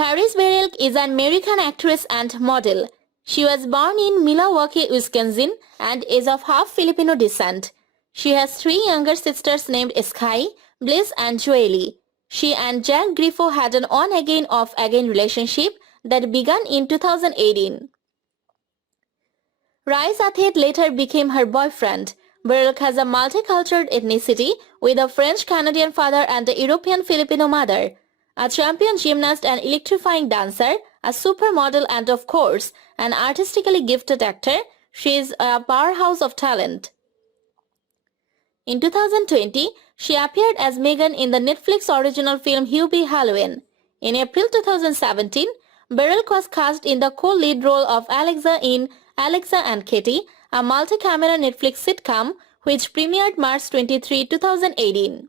Paris Berelk is an American actress and model. She was born in Milwaukee, Wisconsin and is of half Filipino descent. She has three younger sisters named Sky, Bliss and Joely. She and Jack Griffo had an on-again, off-again relationship that began in 2018. Rai Sathet later became her boyfriend. Berelk has a multicultural ethnicity with a French-Canadian father and a European-Filipino mother. A champion gymnast and electrifying dancer, a supermodel and of course, an artistically gifted actor, she is a powerhouse of talent. In 2020, she appeared as Megan in the Netflix original film Hubie Halloween. In April 2017, Berelk was cast in the co-lead role of Alexa in Alexa and Katie, a multi-camera Netflix sitcom which premiered March 23, 2018.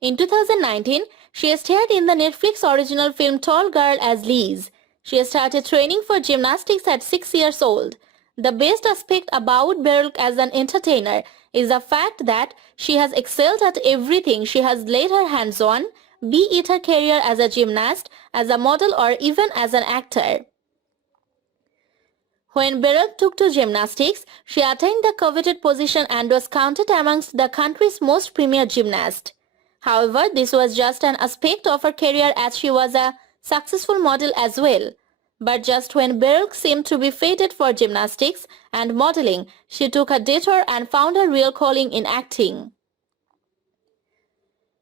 In 2019, she starred in the Netflix original film Tall Girl as Liz. She started training for gymnastics at 6 years old. The best aspect about Berelk as an entertainer is the fact that she has excelled at everything she has laid her hands on, be it her career as a gymnast, as a model or even as an actor. When Berelk took to gymnastics, she attained the coveted position and was counted amongst the country's most premier gymnasts. However, this was just an aspect of her career as she was a successful model as well. But just when Berelk seemed to be fated for gymnastics and modeling, she took a detour and found her real calling in acting.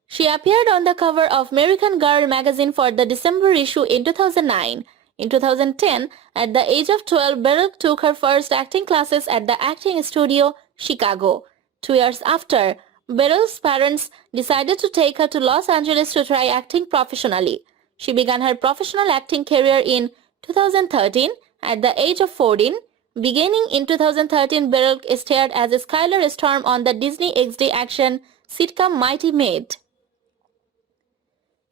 She appeared on the cover of American Girl magazine for the December issue in 2009. In 2010, at the age of 12, Berelk took her first acting classes at the acting studio, Chicago. 2 years after, Berelk's parents decided to take her to Los Angeles to try acting professionally. She began her professional acting career in 2013 at the age of 14. Beginning in 2013, Berelk starred as Skylar Storm on the Disney XD action sitcom Mighty Maid.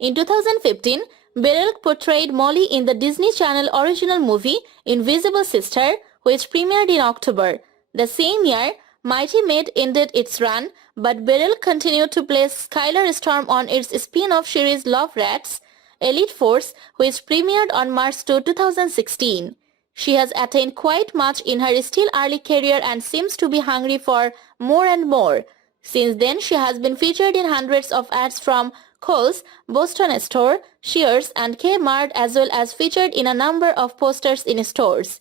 In 2015, Berelk portrayed Molly in the Disney Channel original movie Invisible Sister, which premiered in October. The same year, Mighty Maid ended its run, but Berelk continued to play Skylar Storm on its spin-off series Love Rats, Elite Force, which premiered on March 2, 2016. She has attained quite much in her still early career and seems to be hungry for more and more. Since then, she has been featured in hundreds of ads from Kohl's, Boston Store, Sears and Kmart, as well as featured in a number of posters in stores.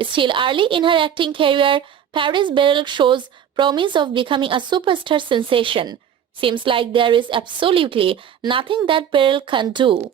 Still early in her acting career, Paris Berelk shows promise of becoming a superstar sensation. Seems like there is absolutely nothing that Berelk can do.